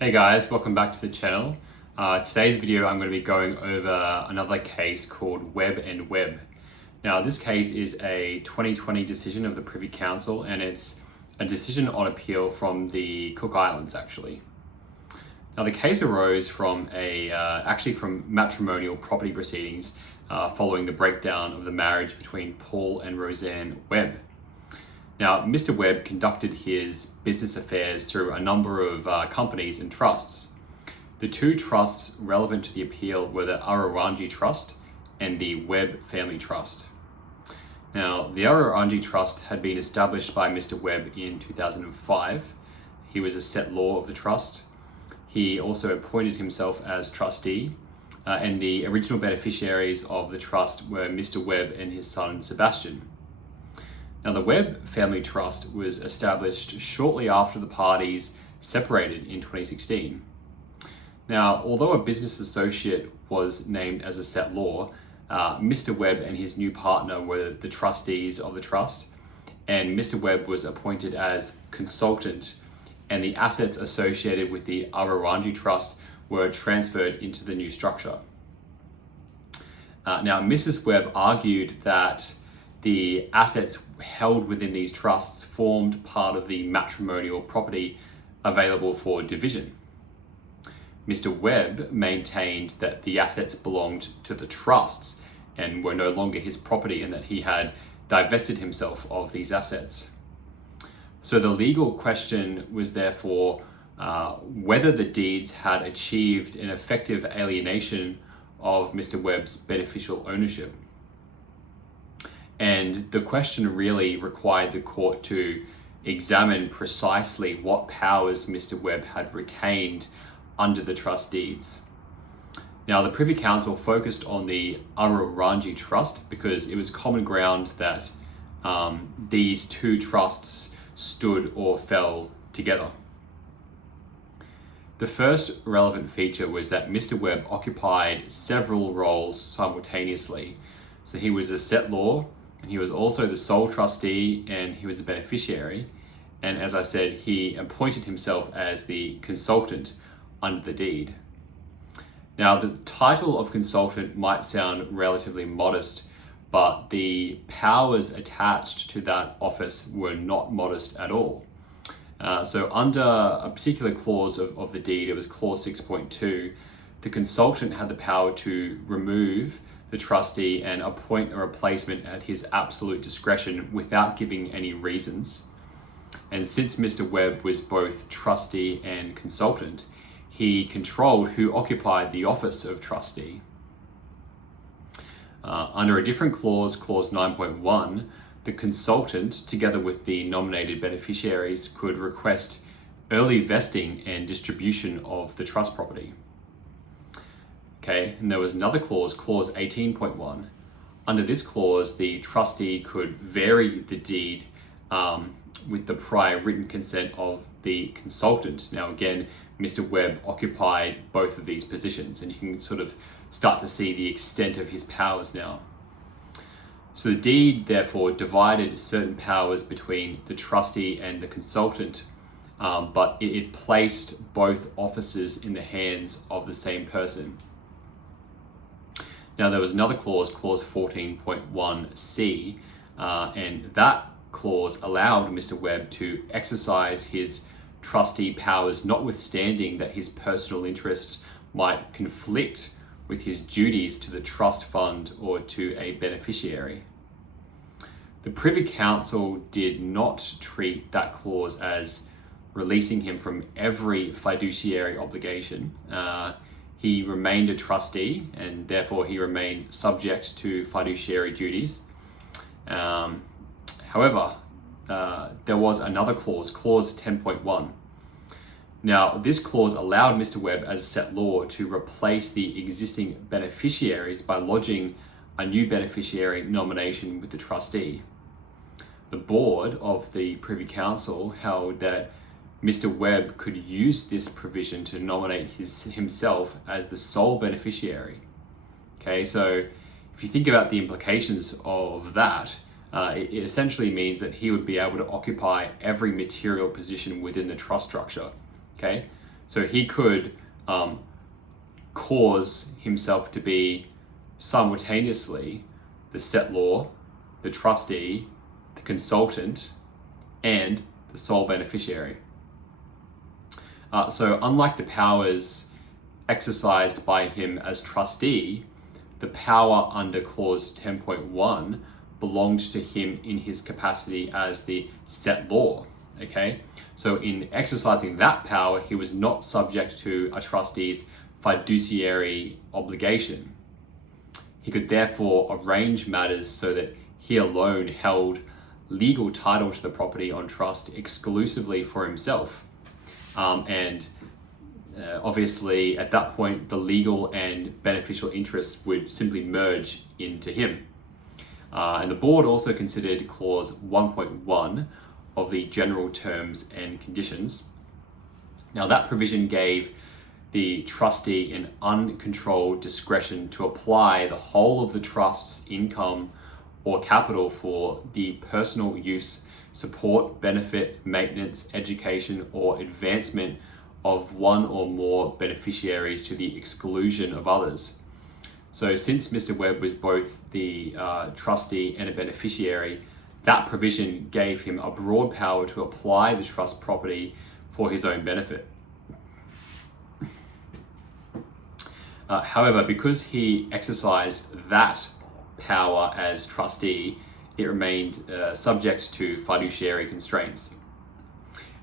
Hey guys, welcome back to the channel. Today's video I'm going to be going over another case called Webb and Webb. Now this case is a 2020 decision of the Privy Council and it's a decision on appeal from the Cook Islands actually. Now the case arose from from matrimonial property proceedings following the breakdown of the marriage between Paul and Roseanne Webb. Now, Mr. Webb conducted his business affairs through a number of companies and trusts. The two trusts relevant to the appeal were the Ararangi Trust and the Webb Family Trust. Now, the Ararangi Trust had been established by Mr. Webb in 2005. He was a settlor of the trust. He also appointed himself as trustee, and the original beneficiaries of the trust were Mr. Webb and his son Sebastian. Now, the Webb Family Trust was established shortly after the parties separated in 2016. Now, although a business associate was named as a settlor, Mr. Webb and his new partner were the trustees of the trust, and Mr. Webb was appointed as consultant, and the assets associated with the Ararangi Trust were transferred into the new structure. Now, Mrs. Webb argued that the assets held within these trusts formed part of the matrimonial property available for division. Mr. Webb maintained that the assets belonged to the trusts and were no longer his property and that he had divested himself of these assets. So the legal question was therefore whether the deeds had achieved an effective alienation of Mr. Webb's beneficial ownership. And the question really required the court to examine precisely what powers Mr. Webb had retained under the trust deeds. Now, the Privy Council focused on the Ararangi Trust because it was common ground that these two trusts stood or fell together. The first relevant feature was that Mr. Webb occupied several roles simultaneously. So he was a settlor, and he was also the sole trustee, and he was a beneficiary. And as I said, he appointed himself as the consultant under the deed. Now, the title of consultant might sound relatively modest, but the powers attached to that office were not modest at all. So under a particular clause of the deed, it was clause 6.2, the consultant had the power to remove the trustee and appoint a replacement at his absolute discretion without giving any reasons. And since Mr. Webb was both trustee and consultant, he controlled who occupied the office of trustee. Under a different clause, clause 9.1, the consultant, together with the nominated beneficiaries, could request early vesting and distribution of the trust property. Okay, and there was another clause, clause 18.1. Under this clause, the trustee could vary the deed with the prior written consent of the consultant. Now again, Mr. Webb occupied both of these positions, and you can sort of start to see the extent of his powers now. So the deed therefore divided certain powers between the trustee and the consultant, but it placed both offices in the hands of the same person. Now there was another clause, clause 14.1c, and that clause allowed Mr. Webb to exercise his trustee powers, notwithstanding that his personal interests might conflict with his duties to the trust fund or to a beneficiary. The Privy Council did not treat that clause as releasing him from every fiduciary obligation. He remained a trustee and therefore he remained subject to fiduciary duties. However, there was another clause, clause 10.1. Now, this clause allowed Mr. Webb as settlor to replace the existing beneficiaries by lodging a new beneficiary nomination with the trustee. The board of the Privy Council held that Mr. Webb could use this provision to nominate himself as the sole beneficiary. Okay, so if you think about the implications of that, it essentially means that he would be able to occupy every material position within the trust structure. Okay, So he could cause himself to be simultaneously the settlor, the trustee, the consultant, and the sole beneficiary. So unlike the powers exercised by him as trustee, the power under clause 10.1 belonged to him in his capacity as the settlor. Okay, so in exercising that power, he was not subject to a trustee's fiduciary obligation. He could therefore arrange matters so that he alone held legal title to the property on trust exclusively for himself. Obviously, at that point, the legal and beneficial interests would simply merge into him. And the board also considered clause 1.1 of the general terms and conditions. Now, that provision gave the trustee an uncontrolled discretion to apply the whole of the trust's income or capital for the personal use, support, benefit, maintenance, education, or advancement of one or more beneficiaries to the exclusion of others. So since Mr. Webb was both the trustee and a beneficiary, that provision gave him a broad power to apply the trust property for his own benefit. However, because he exercised that power as trustee, it remained subject to fiduciary constraints.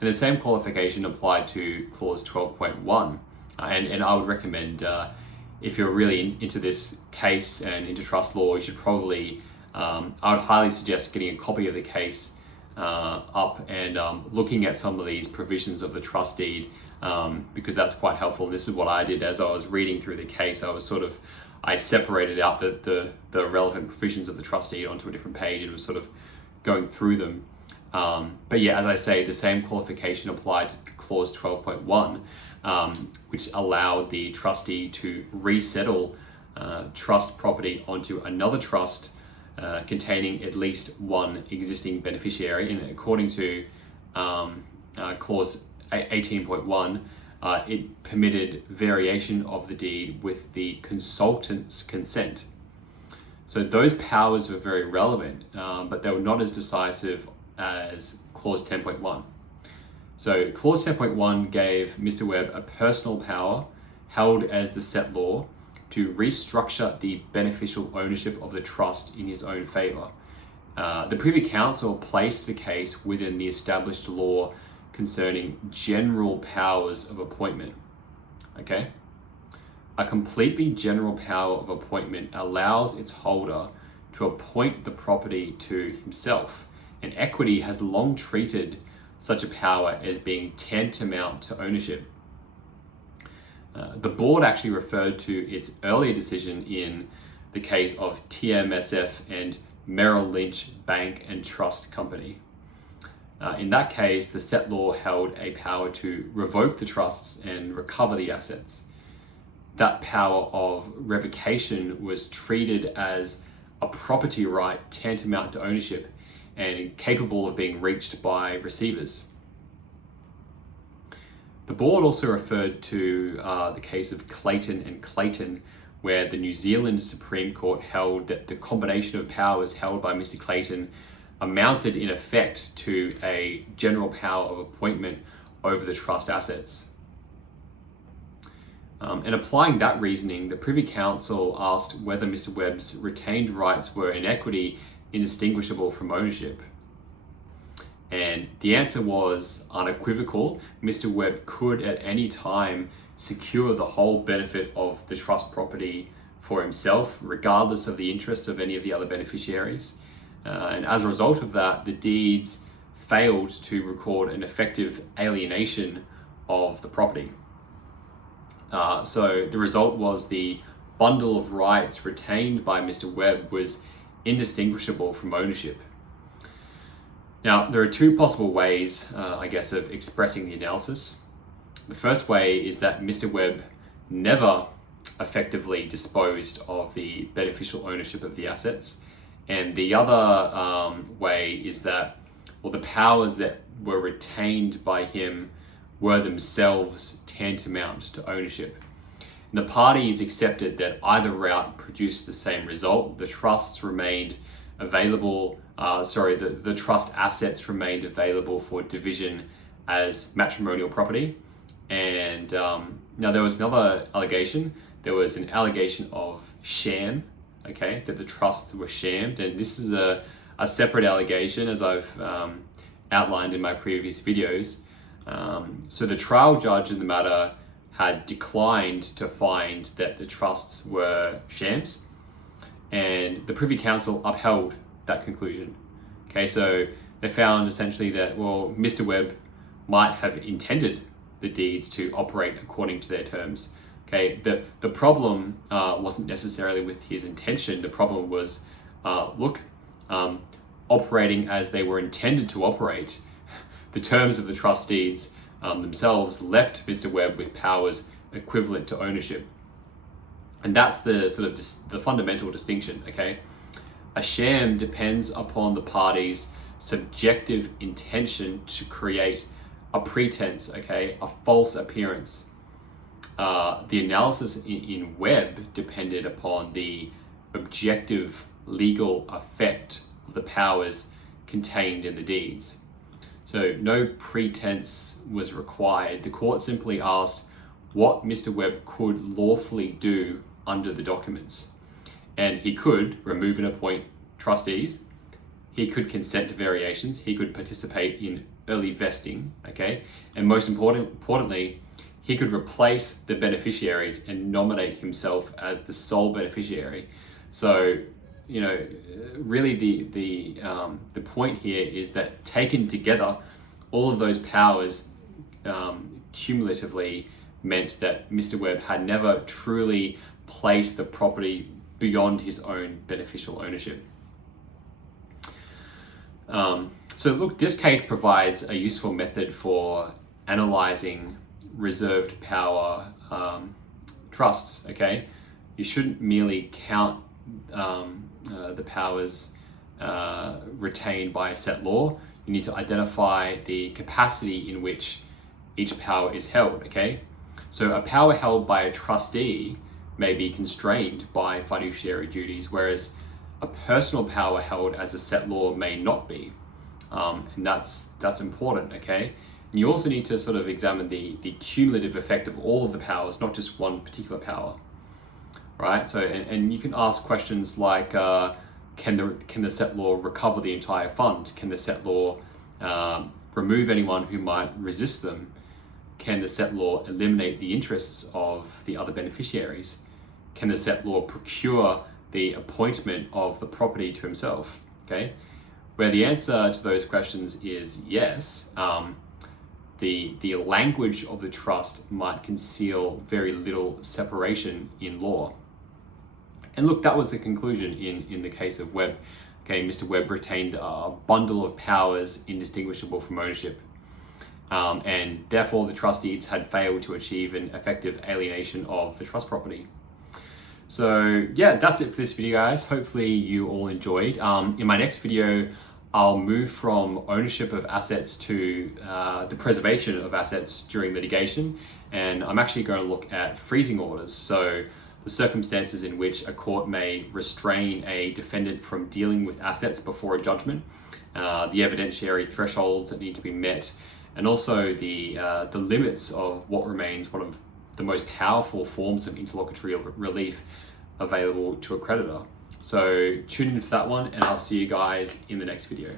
And the same qualification applied to clause 12.1. And I would recommend, if you're really into this case and into trust law, you should probably, I would highly suggest getting a copy of the case up and looking at some of these provisions of the trust deed, because that's quite helpful. And this is what I did as I was reading through the case. I separated out the relevant provisions of the trust deed onto a different page and was sort of going through them. But yeah, as I say, the same qualification applied to clause 12.1, which allowed the trustee to resettle trust property onto another trust containing at least one existing beneficiary. And according to clause 18.1, it permitted variation of the deed with the consultant's consent. So those powers were very relevant, but they were not as decisive as clause 10.1. So clause 10.1 gave Mr. Webb a personal power held as the settlor to restructure the beneficial ownership of the trust in his own favor. The Privy Council placed the case within the established law concerning general powers of appointment. Okay? A completely general power of appointment allows its holder to appoint the property to himself, and equity has long treated such a power as being tantamount to ownership. The board actually referred to its earlier decision in the case of TMSF and Merrill Lynch Bank and Trust Company. In that case, the settlor held a power to revoke the trusts and recover the assets. That power of revocation was treated as a property right tantamount to ownership and capable of being reached by receivers. The board also referred to the case of Clayton and Clayton, where the New Zealand Supreme Court held that the combination of powers held by Mr. Clayton amounted in effect to a general power of appointment over the trust assets. And applying that reasoning, the Privy Council asked whether Mr. Webb's retained rights were in equity indistinguishable from ownership. And the answer was unequivocal. Mr. Webb could at any time secure the whole benefit of the trust property for himself, regardless of the interests of any of the other beneficiaries. And as a result of that, the deeds failed to record an effective alienation of the property. So the result was the bundle of rights retained by Mr. Webb was indistinguishable from ownership. Now, there are two possible ways, of expressing the analysis. The first way is that Mr. Webb never effectively disposed of the beneficial ownership of the assets. And the other way is that, the powers that were retained by him were themselves tantamount to ownership. And the parties accepted that either route produced the same result. The trusts remained available, the trust assets remained available for division as matrimonial property. And now there was another allegation. There was an allegation of sham, okay, that the trusts were shammed. And this is a separate allegation, as I've outlined in my previous videos. So the trial judge in the matter had declined to find that the trusts were shams, and the Privy Council upheld that conclusion. Okay, so they found essentially that, well, Mr. Webb might have intended the deeds to operate according to their terms. Okay, the problem wasn't necessarily with his intention. The problem was, operating as they were intended to operate, the terms of the trust deeds themselves left Mr. Webb with powers equivalent to ownership. And that's the sort of the fundamental distinction, okay? A sham depends upon the party's subjective intention to create a pretense, okay? A false appearance. The analysis in Webb depended upon the objective legal effect of the powers contained in the deeds. So no pretense was required. The court simply asked what Mr. Webb could lawfully do under the documents. And he could remove and appoint trustees. He could consent to variations. He could participate in early vesting, okay? And most importantly, he could replace the beneficiaries and nominate himself as the sole beneficiary. So, you know, really the point here is that taken together, all of those powers cumulatively meant that Mr. Webb had never truly placed the property beyond his own beneficial ownership. So look, this case provides a useful method for analyzing reserved power trusts, okay? You shouldn't merely count the powers retained by a set law. You need to identify the capacity in which each power is held, okay? So a power held by a trustee may be constrained by fiduciary duties, whereas a personal power held as a set law may not be. And that's important, okay? And you also need to sort of examine the cumulative effect of all of the powers, not just one particular power, right? So, and you can ask questions like, can the set law recover the entire fund? Can the set law remove anyone who might resist them? Can the set law eliminate the interests of the other beneficiaries? Can the set law procure the appointment of the property to himself? Okay, where the answer to those questions is yes, the language of the trust might conceal very little separation in law. And look, that was the conclusion in the case of Webb. Okay, Mr. Webb retained a bundle of powers indistinguishable from ownership. And therefore the trustees had failed to achieve an effective alienation of the trust property. So yeah, that's it for this video, guys. Hopefully you all enjoyed. In my next video, I'll move from ownership of assets to the preservation of assets during litigation. And I'm actually going to look at freezing orders. So the circumstances in which a court may restrain a defendant from dealing with assets before a judgment, the evidentiary thresholds that need to be met, and also the limits of what remains one of the most powerful forms of interlocutory relief available to a creditor. So tune in for that one, and I'll see you guys in the next video.